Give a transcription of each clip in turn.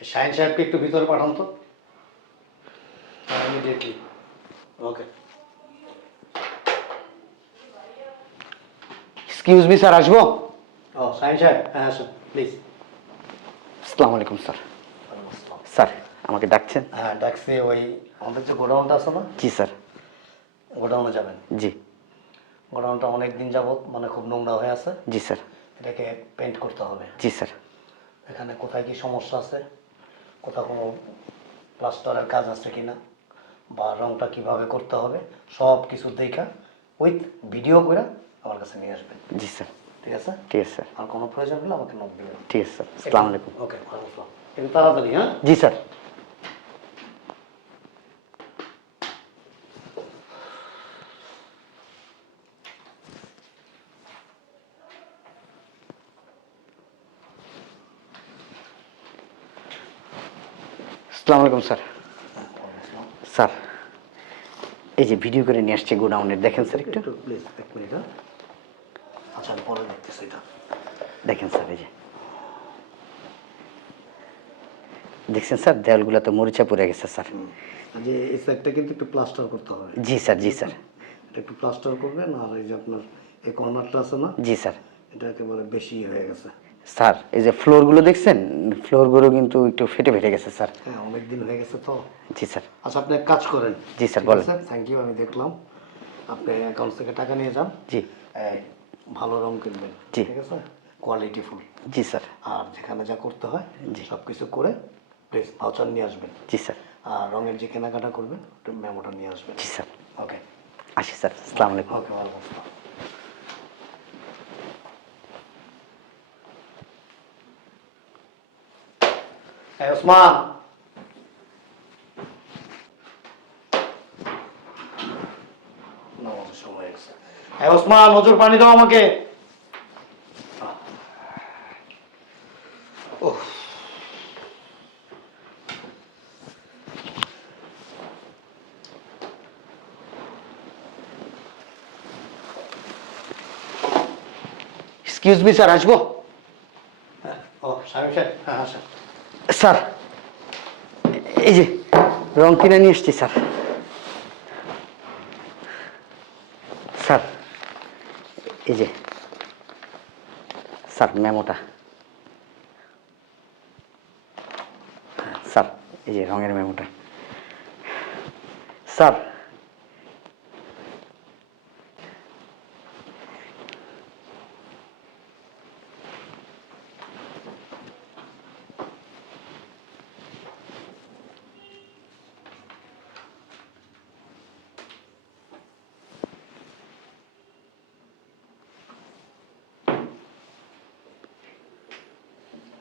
শাহিন সাহেবকে একটু ভিতরে পাঠান তো। Immediately okay. Excuse me sir আসব? ও শাহিন সাহেব হ্যাঁ আসুন প্লিজ আসসালামু আলাইকুম স্যার। স্যার আমাকে ডাকছেন? হ্যাঁ ডাকছি ওই আমাদের যে গোডাউনটা আছে না? জি স্যার। গোডাউনে যাবেন? জি। গোডাউনটা অনেক দিন যাবত মানে খুব নোংরা হয়ে আছে। জি স্যার। এটাকে পেন্ট করতে হবে। জি স্যার। এখানে কোথায় কি সমস্যা আছে? কোথাও কোনো প্লাস্টারের কাজ আছে কি না বা রংটা কীভাবে করতে হবে সব কিছু দেখা উইথ ভিডিও করে আমার কাছে নিয়ে আসবেন জি স্যার। ঠিক আছে? ঠিক আছে আর কোনো প্রয়োজন হলে আমাকে নক দেবেন। ঠিক আছে স্যার। আসসালামু আলাইকুম। ওকে আসসালাম একটু তাড়াতাড়ি হ্যাঁ? জি স্যার। আসসালামু আলাইকুম স্যার। স্যার এই যে ভিডিও করে নিয়ে আসছে গোডাউনের। দেখেন স্যার একটু। প্লিজ এক মিনিট হ্যাঁ? আচ্ছা আমি পরে দেখতেছি এটা। দেখেন স্যার এই যে। দেখছেন স্যার দেওয়ালগুলো তো মরিচা পড়ে গেছে স্যার। যে এই সাইডটা কিন্তু একটু প্লাস্টার করতে হবে। জি স্যার জি স্যার। এটা একটু প্লাস্টার করবেন আর এই যে আপনার এই কর্নারটা আছে না? জি স্যার। এটা একেবারে বেশি হয়ে গেছে। স্যার এই যে ফ্লোরগুলো দেখছেন? ফ্লোরগুলো কিন্তু একটু ফেটে ফেটে গেছে স্যার। হ্যাঁ অনেক দিন হয়ে গেছে তো। জি স্যার। আচ্ছা আপনি এক কাজ করেন। জি, স্যার, বলেন। স্যার থ্যাংক ইউ আমি দেখলাম। আপনি অ্যাকাউন্ট থেকে টাকা নিয়ে যান। জি। ভালো রং কিনবেন। জি। ঠিক আছে? Quality full. জি স্যার। আর যেখানে যা করতে হয় জি। সব কিছু করে প্লিজ ভাউচার নিয়ে আসবেন। জি স্যার। আর রঙের যে কেনাকাটা করবেন একটু মেমোটা নিয়ে আসবেন। জি স্যার। ওকে আসি স্যার। আসসালামু আলাইকুম। ওকে ওয়েলকাম এই ওসমান নামাজের সময় হয়ে গেছে। এই ওসমান নজর পানি দাও আমাকে ওহ এক্সকিউজ মি স্যার আসব হ্যাঁ, ও স্বামী সাহেব হ্যাঁ আসেন স্যার এই যে রং কিনে নিয়ে এসছি স্যার। স্যার এই যে স্যার মেমোটা। হ্যাঁ, স্যার এই যে রঙের মেমোটা। স্যার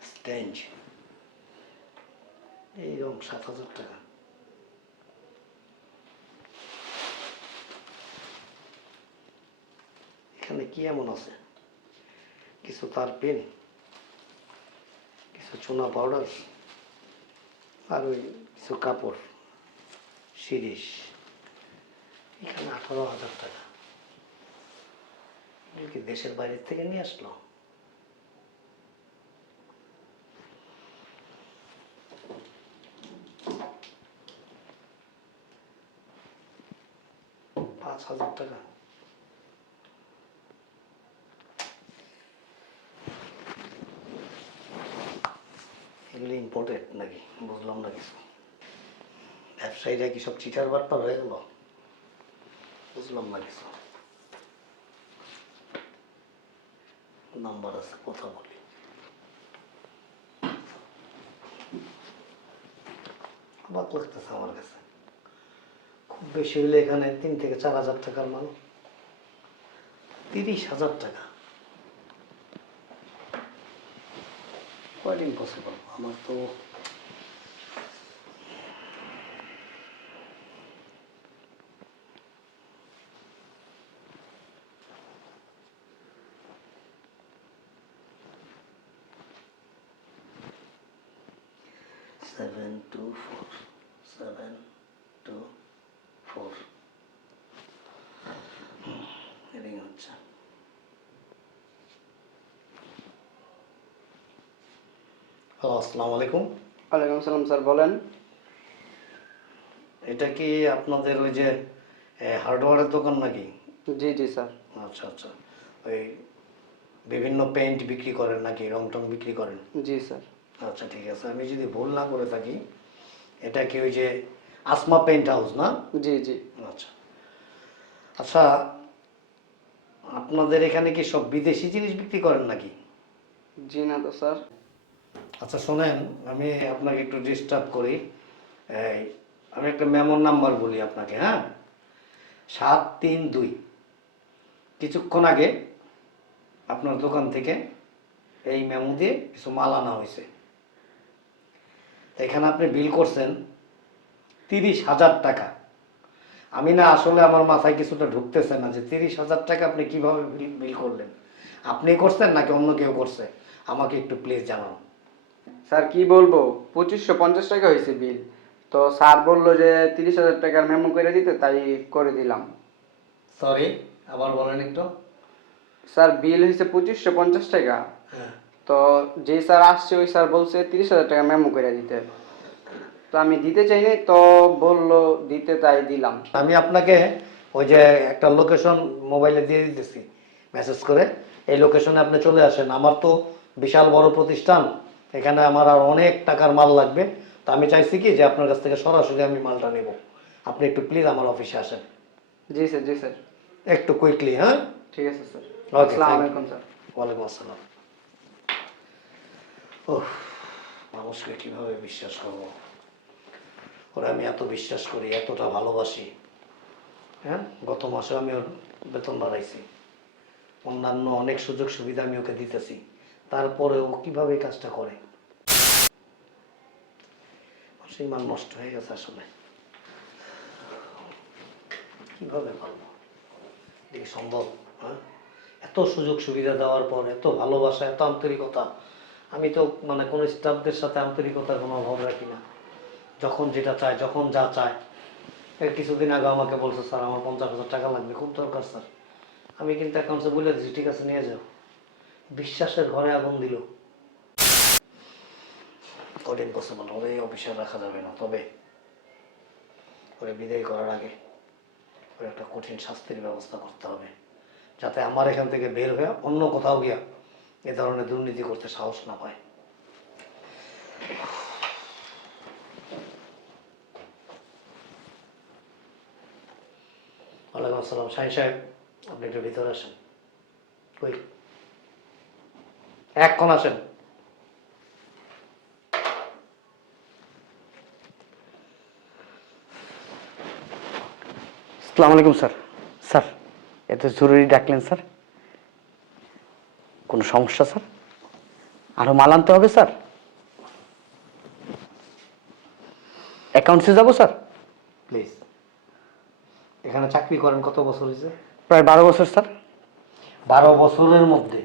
স্টেঞ্জ এইরকম সাত হাজার টাকা এখানে কি এমন আছে? কিছু তার পেন, কিছু চুনা পাউডার আর ওই কিছু কাপড় শিরিষ এখানে আঠারো হাজার টাকা। কি দেশের বাইরে থেকে নিয়ে আসলো? পাঁচ হাজার টাকা এগুলো ইম্পর্টেন্ট নাকি? বুঝলাম না কিছু। ব্যবসায়ীরা কি সব চিটার বাটপার হয়ে গেল? বুঝলাম না কিছু। নাম্বার আছে, কথা বলি। অবাক লাগতেছে আমার কাছে। খুব বেশি হলে এখানে তিন থেকে চার হাজার টাকার মাল। তিরিশ হাজার টাকা। কোয়াইট ইম্পসিবল আমার তো সেভেন টু ফোর সেভেন আসসালামু আলাইকুম। ওয়ালাইকুম সালাম স্যার বলেন। এটা কি আপনাদের ওই যে হার্ডওয়্যারের দোকান নাকি? জি জি স্যার। আচ্ছা আচ্ছা। ওই বিভিন্ন পেইন্ট বিক্রি করেন নাকি রং টং বিক্রি করেন? জি স্যার। আচ্ছা ঠিক আছে। আমি যদি ভুল না করে থাকি এটা কি ওই যে আসমা পেইন্ট হাউস না? জি জি। আচ্ছা। আচ্ছা আপনাদের এখানে কি সব বিদেশি জিনিস বিক্রি করেন নাকি? জি না তো স্যার। আচ্ছা শোনেন, আমি আপনাকে একটু ডিস্টার্ব করি। এই, আমি একটা মেমোর নাম্বার বলি আপনাকে হ্যাঁ? সাত তিন দুই। কিছুক্ষণ আগে আপনার দোকান থেকে এই মেমো দিয়ে কিছু মাল আনা হয়েছে। এখানে আপনি বিল করছেন তিরিশ হাজার টাকা। আমি না, আসলে আমার মাথায় কিছুটা ঢুকতেছে না যে তিরিশ হাজার টাকা আপনি কীভাবে বিল করলেন। আপনি করছেন নাকি অন্য কেউ করছে? আমাকে একটু প্লিজ জানান। স্যার কি বলব? পঁচিশশো পঞ্চাশ টাকা হয়েছে বিল তো স্যার বলল যে তিরিশ হাজার টাকার মেমো করে দিতে তাই করে দিলাম। সরি আবার বলেন একটু। স্যার বিল হয়েছে পঁচিশশো পঞ্চাশ টাকা। হ্যাঁ। তো যে স্যার আসছে ওই স্যার বলছে তিরিশ হাজার টাকা মেমো করে দিতে। তো আমি দিতে চাইনি তো বলল দিতে তাই দিলাম। আমি আপনাকে ওই যে একটা লোকেশন মোবাইলে দিয়ে দিতেছি মেসেজ করে। এই লোকেশনে আপনি চলে আসেন। আমার তো বিশাল বড় প্রতিষ্ঠান। এখানে আমার আর অনেক টাকার মাল লাগবে। তো আমি চাইছি কি যে আপনার কাছ থেকে সরাসরি আমি মালটা নেব। আপনি একটু প্লিজ আমার অফিসে আসেন। জি স্যার জি স্যার। একটু কুইকলি হ্যাঁ? ঠিক আছে স্যার। আসসালামু আলাইকুম স্যার। ওয়ালাইকুম আসসালাম। ও মানুষকে কীভাবে বিশ্বাস করব? ওরা আমি এত বিশ্বাস করি এতটা ভালোবাসি। হ্যাঁ? গত মাসে আমি ওর বেতন বাড়াইছি। অন্যান্য অনেক সুযোগ সুবিধা আমি ওকে দিতেছি। তারপরে ও কীভাবে কাজটা করে? সেই নষ্ট হয়ে গেছে আসলে। কীভাবে পারব? সম্ভব? হ্যাঁ? এত সুযোগ সুবিধা দেওয়ার পর, এত ভালোবাসা, এত আন্তরিকতা। আমি তো মানে কোনো স্টাফদের সাথে আন্তরিকতার কোনো অভাব রাখি না। যখন যেটা চায়, যখন যা চায়। কিছুদিন আগে আমাকে বলছে, স্যার, আমার পঞ্চাশ হাজার টাকা লাগবে। খুব দরকার, স্যার। আমি কিন্তু অ্যাকাউন্টসে বলে দিচ্ছি ঠিক আছে, নিয়ে যাও। বিশ্বাসের ঘরে আগুন দিল। কঠিন পসিবল ওরে অফিসে রাখা যাবে না। তবে ওরে বিদায় করার আগে ওর একটা কঠিন শাস্তির ব্যবস্থা করতে হবে, যাতে আমার এখান থেকে বের হয়ে অন্য কোথাও গিয়া এ ধরনের দুর্নীতি করতে সাহস না পায়। ওয়ালাইকুম আসসালাম। সাহেব, আপনি একটু ভিতরে আসেন। কই? এক্ষণ আসেন। আসসালামু আলাইকুম স্যার। স্যার এত জরুরি ডাকলেন স্যার। কোনো সমস্যা স্যার? আরও মাল আনতে হবে স্যার? অ্যাকাউন্টসে যাব স্যার? প্লিজ। এখানে চাকরি করেন কত বছর হয়েছে? প্রায় বারো বছর স্যার। বারো বছরের মধ্যে।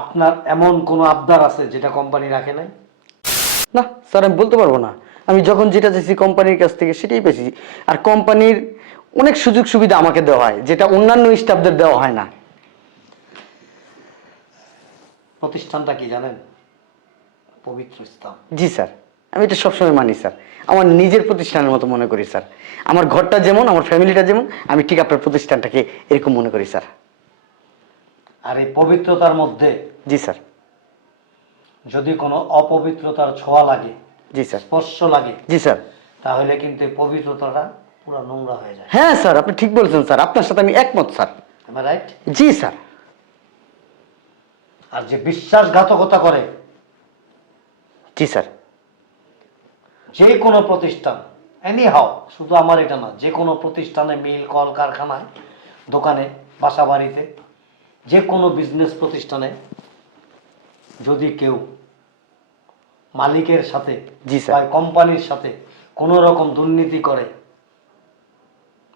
আপনার এমন কোনো আবদার আছে যেটা কোম্পানি রাখে নাই? না স্যার আমি বলতে পারব না। আমি যখন যেটা চাইছি কোম্পানির কাছ থেকে সেটাই পেয়েছি। আর কোম্পানির অনেক সুযোগ সুবিধা আমাকে দেওয়া হয় যেটা অন্যান্য স্টাফদের দেওয়া হয় না। প্রতিষ্ঠানটা কি জানেন? পবিত্র স্থান। জি স্যার। আমি এটা সবসময় মানি স্যার। আমার নিজের প্রতিষ্ঠানের মতো মনে করি স্যার। আমার ঘরটা যেমন আমার ফ্যামিলিটা যেমন আমি ঠিক আপনার প্রতিষ্ঠানটাকে এরকম মনে করি স্যার। আর এই পবিত্রতার মধ্যে জি স্যার। যদি কোনো অপবিত্রতার ছোঁয়া লাগে জি স্যার। স্পর্শ লাগে জি স্যার। তাহলে কিন্তু এই পবিত্রতাটা পুরো নোংরা হয়ে যায়। হ্যাঁ স্যার আপনি ঠিক বলছেন স্যার। আপনার সাথে আমি একমত স্যার। রাইট জি স্যার। আর যে বিশ্বাসঘাতকতা করে জি স্যার। যে কোনো প্রতিষ্ঠান এনি হাও শুধু আমার এটা না যে কোনো প্রতিষ্ঠানে মিল কল কারখানায় দোকানে বাসা বাড়িতে যে কোনো বিজনেস প্রতিষ্ঠানে যদি কেউ মালিকের সাথে জি, স্যার। কোম্পানির সাথে কোনো রকম দুর্নীতি করে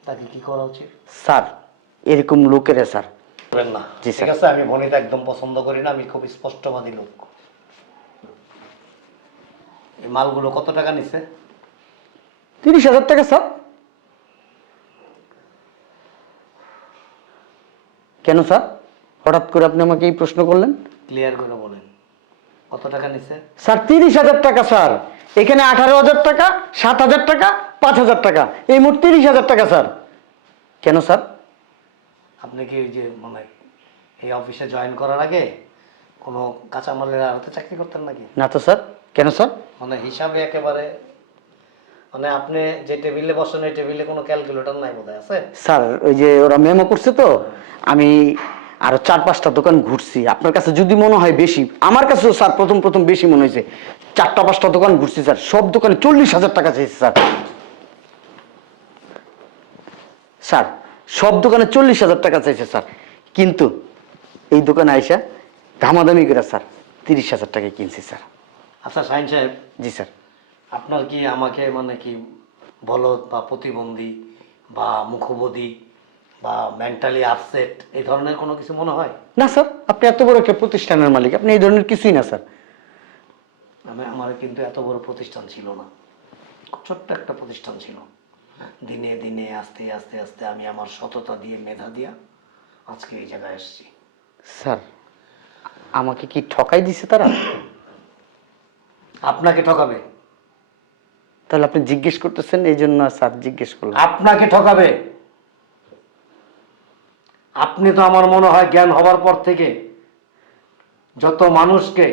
তাকে কি করা উচিত? স্যার এরকম লোকেরা স্যার। করবেন না। ঠিক। আছে আমি বনিতা একদম পছন্দ করি না আমি খুব স্পষ্টবাদী লোক। এই মালগুলো কত টাকা নিছে? তিরিশ হাজার টাকা স্যার। কেন স্যার? হঠাৎ করে আপনি আমাকে এই প্রশ্ন করলেন? ক্লিয়ার করে বলেন। কত টাকা নিছে? স্যার তিরিশ হাজার টাকা স্যার। এখানে আঠারো হাজার টাকা সাত হাজার টাকা পাঁচ হাজার টাকা। এই মোট তিরিশ হাজার টাকা স্যার। কেন স্যার? আপনি কি ওই যে মানে এই অফিসে জয়েন করার আগে কোনো কাঁচামালের আড়তে চাকরি করতেন নাকি? না তো স্যার। কেন স্যার? মানে হিসাবে একেবারে মানে আপনি যে টেবিলে বসেন এই টেবিলে কোনো ক্যালকুলেটর নাই বোধ আছে? স্যার ওই যে ওরা মেমো করছে তো আমি আরও চার পাঁচটা দোকান ঘুরছি। আপনার কাছে যদি মনে হয় বেশি আমার কাছেও স্যার প্রথম প্রথম বেশি মনে হয়েছে। চারটা পাঁচটা দোকান ঘুরছি স্যার সব দোকানে চল্লিশ হাজার টাকা চাইছে স্যার। স্যার সব দোকানে চল্লিশ হাজার টাকা চাইছে স্যার। কিন্তু এই দোকানে আইসা দামাদামি করে স্যার তিরিশ হাজার টাকায় কিনছি স্যার। আচ্ছা সাইন সাহেব। জি স্যার। আপনার কি আমাকে মানে কি বলদ বা প্রতিবন্ধী বা মুখবধী বা মেন্টালি আপসেট এই ধরনের কোনো কিছু মনে হয়? না স্যার আপনি এত বড় একটা প্রতিষ্ঠানের মালিক আপনি এই ধরনের কিছুই না স্যার। আমি আমার কিন্তু এত বড় প্রতিষ্ঠান ছিল না। ছোট্ট একটা প্রতিষ্ঠান ছিল। দিনে দিনে আস্তে আস্তে আস্তে আমি আমার সততা দিয়ে মেধা দিয়া আজকে এই জায়গায় এসেছি। স্যার আমাকে কি ঠকাই দিছে তারা? আপনাকে ঠকাবে। তাহলে আপনি জিজ্ঞেস করতেছেন এই জন্য স্যার জিজ্ঞেস করলাম। আপনাকে ঠকাবে। আপনি তো আমার মনে হয় জ্ঞান হবার পর থেকে যত মানুষকে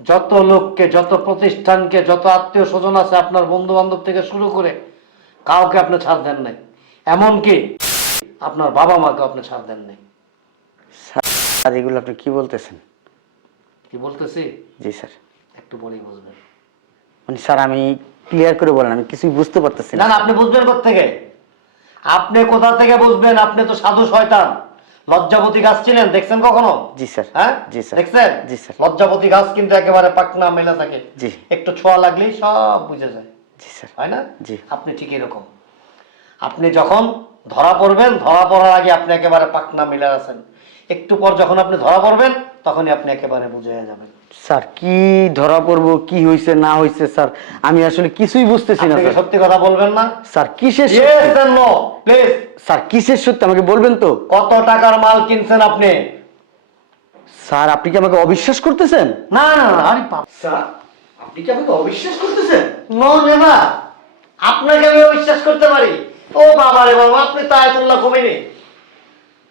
যত লোককে যত প্রতিষ্ঠানকে যত আত্মীয় স্বজন আছে আপনার বন্ধু বান্ধব থেকে শুরু করে কাউকে আপনি ছাড় দেন নাই। এমনকি আপনার বাবা মাকে আপনি ছাড় দেন নাই। স্যার এগুলো আপনি কি বলতেছেন? কি বলতেছি? জি স্যার। একটু পরেই বুঝবেন। মানে স্যার আমি ক্লিয়ার করে বলেন আমি কিছুই বুঝতে পারতেছি না। না না আপনি বুঝবেন কোথা থেকে আপনি কোথা থেকে বুঝবেন? আপনি তো সাধু শয়তান। লজ্জাপতি গাছ ছিলেন দেখছেন কখনো? জি স্যার। হ্যাঁ? জি স্যার। দেখছেন? জি স্যার। লজ্জাপতি গাছ কিন্তু একেবারে পাকনা মেলা থাকে। জি। একটু ছোঁয়া লাগলেই সব বুঝে যায়। জি স্যার। হয় না? জি। আপনি ঠিক এরকম। আপনি যখন ধরা পড়বেন ধরা পড়ার আগে আপনি একেবারে পাকনা মেলা আছেন একটু পর যখন আপনি ধরা পড়বেন তখনই আপনি একেবারে বুঝে যাবেন। স্যার কি ধরা পড়ব কি হয়েছে না হয়েছে স্যার আমি আসলে কিছুই বুঝতেছি না স্যার। সত্যি কথা বলবেন না? স্যার কিসের সত্যি? and no, please. স্যার কিসের সত্যি আমাকে বলবেন তো? কত টাকার মাল কিনছেন আপনি? স্যার আপনি কি আমাকে অবিশ্বাস করতেছেন? না না না আরে বাপ। স্যার আপনি কি আমাকে অবিশ্বাস করতেছেন? নো নেবা আপনাকে আমি বিশ্বাস করতে পারি। ও বাবা রে বাবা আপনি তো আয়তুল্লাহ কমেনি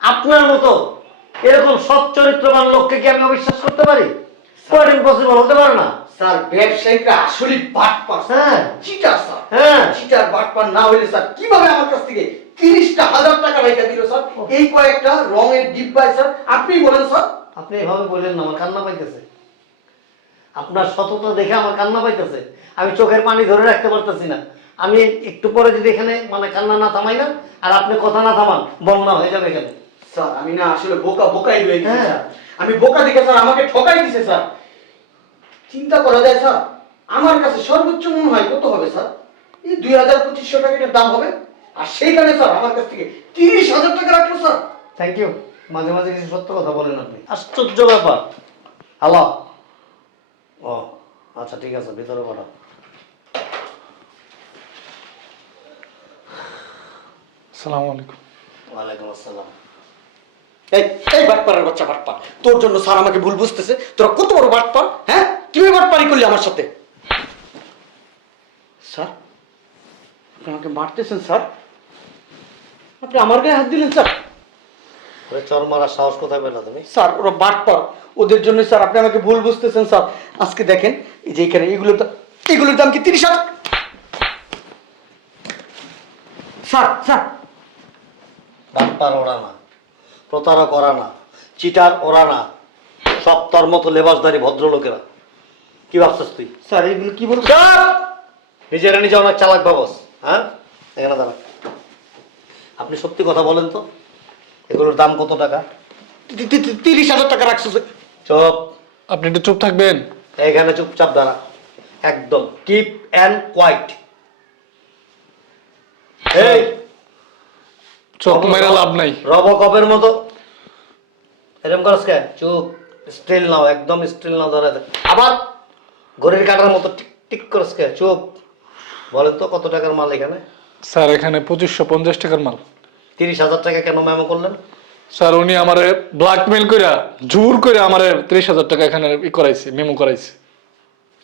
আপনার মতো। এরকম সৎ চরিত্রবান লোককে কি আমি অবিশ্বাস করতে পারি? কোয়াট ইম্পসিবল হতে পারে না? স্যার ব্যবসায়িকরা আসলে বাটপার হ্যাঁ। Cheater sir. হ্যাঁ। চিটার বাটপার না হইলে স্যার কীভাবে আমার কাছ থেকে তিরিশটা হাজার টাকা রেখে দিল স্যার? এই কয়েকটা রঙের ডিব্বায় স্যার আপনি বলেন স্যার। আপনি এভাবে বললেন না আমার কান্না পাইতেছে। আপনার সততা দেখে আমার কান্না পাইতেছে। আমি চোখের পানি ধরে রাখতে পারতেছি না। আমি একটু পরে যদি এখানে মানে কান্না না থামাই না আর আপনি কথা না থামান বন্যা হয়ে যাবে এখানে। স্যার আমি না আসলে বোকা বোকাই রয়ে গেছি হ্যাঁ। স্যার। আমি বোকা দেখে স্যার আমাকে ঠকাই দিছে স্যার। চিন্তা করা যায় স্যার আমার কাছে সর্বোচ্চ মনে হয় কত হবে স্যার? এই দুই হাজার পঁচিশশো টাকা এটার দাম হবে। আর সেইখানে স্যার আমার কাছ থেকে তিরিশ হাজার টাকা রাখল স্যার। থ্যাংক ইউ মাঝে মাঝে কিছু সত্য কথা বলেন আপনি। আশ্চর্য ব্যাপার। হ্যালো ও আচ্ছা ঠিক আছে ভিতরে পাঠাও সালাম আলাইকুম। ওয়ালাইকুম আসসালাম। এই এই বাটপাড়ার বাচ্চা বাটপার তোর জন্য স্যার আমাকে ভুল বুঝতেছে। তোরা কত বড় বাটপার হ্যাঁ? কীভাবে বাটপারি করলি আমার সাথে? স্যার আপনি আমাকে মারতেছেন স্যার? আপনি আমার গায়ে হাত দিলেন স্যার? ওরে চর মারার সাহস কোথায় পেলা তুমি? স্যার ওরা বাটপার ওদের জন্য স্যার আপনি আমাকে ভুল বুঝতেছেন স্যার। আজকে দেখেন এই যে এখানে এগুলোর দাম এগুলোর দাম কি তিরিশ হাজার? Sir sir. বাটপার ওরা না প্রতারক ওরা না চিটার ওরা না সব তোর মতো লেবাসদারি ভদ্রলোকেরা। কি ভাবছিস তুই? স্যার এগুলো কি বলব? নিজেরা নিজে অনেক চালাক ভাবস হ্যাঁ? এখানে দাঁড়া। আপনি সত্যি কথা বলেন তো এগুলোর দাম কত টাকা? তিরিশ হাজার টাকা রাখছো। চুপ! আপনি একটু চুপ থাকবেন। এখানে চুপচাপ দাঁড়া। একদম কিপ অ্যান্ড কোয়াইট। এই! চোখ মেরে লাভ নাই। রবকপের মতো। এরকম করস কে? চুপ। স্টিল নাও একদম স্টিল নাও ধরে আবার ঘড়ির কাটার মতো টিক টিক করস কে? চুপ। বলেন তো কত টাকার মাল এখানে? স্যার এখানে পঁচিশশো পঞ্চাশ টাকার মাল। তিরিশ হাজার টাকা কেন মেমো করলেন? স্যার উনি আমারে ব্ল্যাকমেল কইরা জোর করে আমারে ত্রিশ হাজার টাকা এখানে ই করাইছে মেমো করাইছে।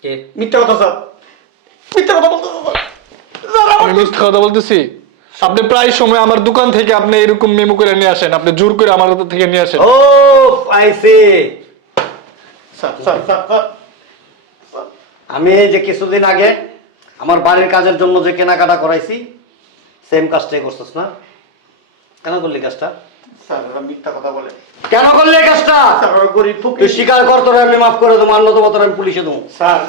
কে? মিথ্যা কথা স্যার। মিথ্যা কথা বলতেছে স্যার। স্যার আমি মিথ্যা কথা বলতেছি। আপনি প্রায় সময় আমার দোকান থেকে আপনি এরকম মেমো করে নিয়ে আসেন। আপনি জোর করে আমার থেকে নিয়ে আসেন। ও স্যার স্যার আমি এই যে কিছুদিন আগে আমার বাড়ির কাজের জন্য যে কেনাকাটা করাইছি সেম কাজটাই করছিস না? কেন করলি কাজটা? স্যার ওরা মিথ্যা কথা বলে। কেন করলি কাজটা? স্যার ওরা গরিব তুই স্বীকার কর তোরা আমি মাফ করে দেবো অন্য তোমার আমি পুলিশে দেবো। স্যার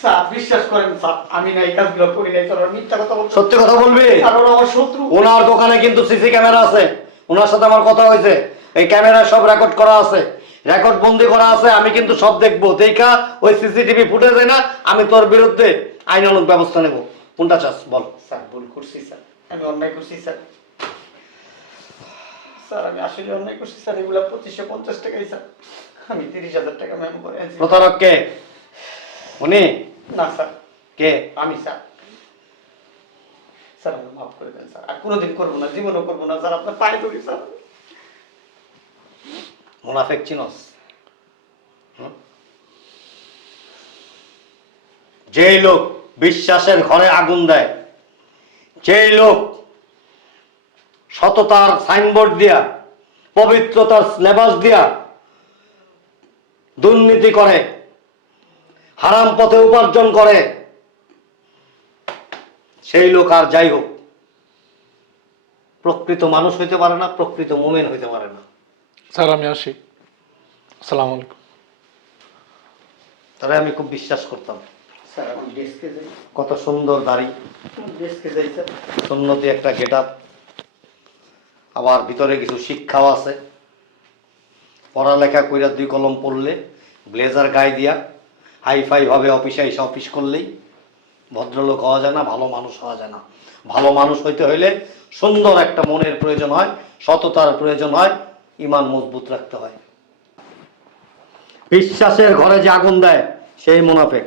স্যার বিশ্বাস করেন স্যার আমি না এই কাজগুলো করি নাই স্যার মিথ্যা কথা বলছে সত্যি কথা বলবি? স্যার ওরা আমার শত্রু। ওনার দোকানে কিন্তু সিসি ক্যামেরা আছে। ওনার সাথে আমার কথা হয়েছে। এই ক্যামেরা সব রেকর্ড করা আছে। রেকর্ড বন্দি করা আছে আমি কিন্তু সব দেখব। দেখা ওই সিসিটিভি ফুটেজে না আমি তোর বিরুদ্ধে আইনানুক ব্যবস্থা নেব। কোনটা চাস বল। স্যার ভুল করছি স্যার। আমি অন্যায় করছি স্যার। স্যার আমি আসলে অন্যায় করছি স্যার এগুলা পঁচিশশো পঞ্চাশ টাকাই স্যার। আমি তিরিশ হাজার টাকা ম্যাম করে প্রতারক কে উনি না, স্যার। কে? আমি, স্যার। স্যার আমি মাফ করে দেন, স্যার। আর কোনোদিন করব না, জীবনও করব না, স্যার, আপনার পায়ে ধরি, স্যার। চিনস? যেই লোক বিশ্বাসের ঘরে আগুন দেয়, যেই লোক সততার সাইনবোর্ড দিয়া, পবিত্রতার লেবাস দিয়া দুর্নীতি করে হারাম পথে উপার্জন করে। সেই লোক আর যাই হোক প্রকৃত মানুষ হইতে পারে না প্রকৃত মোমেন হইতে পারে না। স্যার আমি আসি। আসসালামু আলাইকুম। তারা আমি খুব বিশ্বাস করতাম। স্যার আমি ডেস্কে যাই। কত সুন্দর দাড়ি। ডেস্কে সুন্নতি একটা গেট আবার ভিতরে কিছু শিক্ষাও আছে। পড়ালেখা কইরা দুই কলম পড়লে ব্লেজার গায়ে দিয়া হাই ফাই ভাবে অফিসে এসে অফিস করলেই। ভদ্রলোক হওয়া যায় না ভালো মানুষ হওয়া যায় না। ভালো মানুষ হইতে হইলে সুন্দর একটা মনের প্রয়োজন হয় সততার প্রয়োজন হয় ইমান মজবুত রাখতে হয়। বিশ্বাসের ঘরে যে আগুন দেয় সেই মুনাফেক।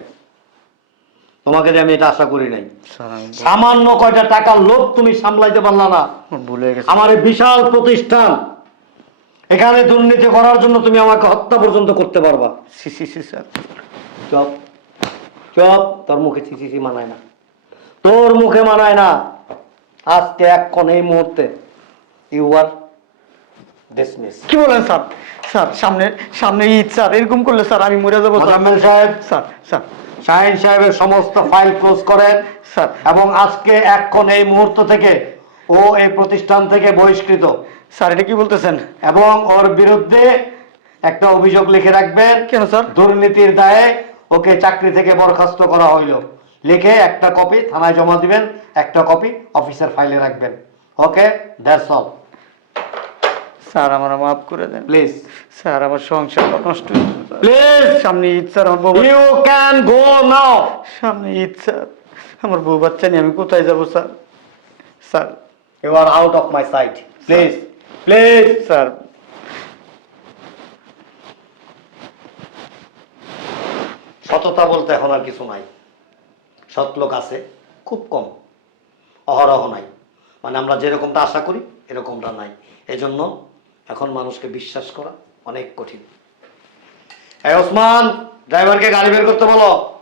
তোমাকে আমি এটা আশা করি নাই। সামান্য কয়টা টাকার লোভ তুমি সামলাইতে পারলা না। আমার এই বিশাল প্রতিষ্ঠান এখানে দুর্নীতি করার জন্য তুমি আমাকে হত্যা পর্যন্ত করতে পারবা। স্যার। চপ চপ তোর মুখে চিচিচি মানায় না। তোর মুখে মানায় না। আজকে এক্ষণ এই মুহূর্তে ইউ আর ডিসমিস কি বলেন স্যার? স্যার সামনে সামনে ঈদ স্যার এরকম করলে স্যার আমি মরে যাব মোজাম্মেল সাহেব। Sir sir. শাহিন সাহেবের সমস্ত ফাইল ক্লোজ করেন। স্যার। এবং আজকে এক্ষণ এই মুহূর্ত থেকে ও এই প্রতিষ্ঠান থেকে বহিষ্কৃত। স্যার এটা কি বলতেছেন? এবং ওর বিরুদ্ধে একটা অভিযোগ লিখে রাখবেন। কেন স্যার? দুর্নীতির দায়ে ওকে চাকরি থেকে বরখাস্ত করা হইল। লিখে একটা কপি থানায় জমা দিবেন একটা কপি অফিসের ফাইলে রাখবেন। ওকে দ্যাটস অল স্যার আমার মাফ করে দেন। প্লিজ স্যার আমার সংসার নষ্ট। প্লিজ সামনে ঈদ স্যার আমার বউ ইউ ক্যান গো নাও সামনে ঈদ স্যার আমার বউ বাচ্চা নিয়ে আমি কোথায় যাব sir? Sir. You are out of my sight please please sir সততা বলতে এখন আর কিছু নাই। সৎ লোক আছে, খুব কম। অহরহ নাই। মানে আমরা যেরকমটা আশা করি, এরকমটা নাই। এজন্য এখন মানুষকে বিশ্বাস করা অনেক কঠিন। এ ওসমান, ড্রাইভারকে গাড়ি বের করতে বলো।